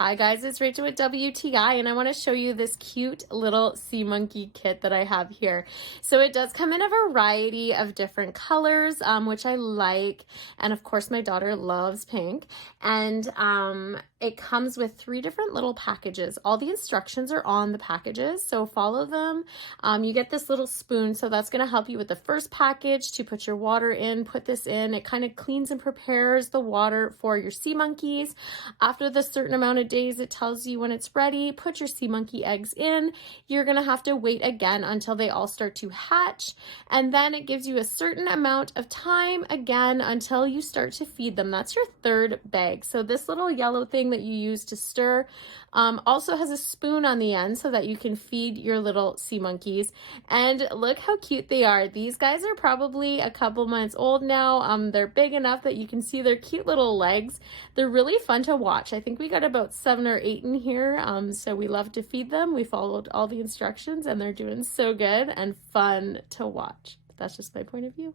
Hi guys, it's Rachel with WTI and I want to show you this cute little sea monkey kit that I have here. So it does come in a variety of different colors, which I like. And of course my daughter loves pink. And it comes with 3 different little packages. All the instructions are on the packages, so follow them. You get this little spoon, so that's going to help you with the first package to put your water in, put this in. It kind of cleans and prepares the water for your sea monkeys. After the certain amount of days, it tells you when it's ready. Put your sea monkey eggs in. You're going to have to wait again until they all start to hatch. And then it gives you a certain amount of time again until you start to feed them. That's your 3rd bag. So this little yellow thing that you use to stir also has a spoon on the end so that you can feed your little sea monkeys. And look how cute they are. These guys are probably a couple months old now. They're big enough that you can see their cute little legs. They're really fun to watch. I think we got about 7 or 8 in here, so we love to feed them. We followed all the instructions and they're doing so good and fun to watch. That's just my point of view.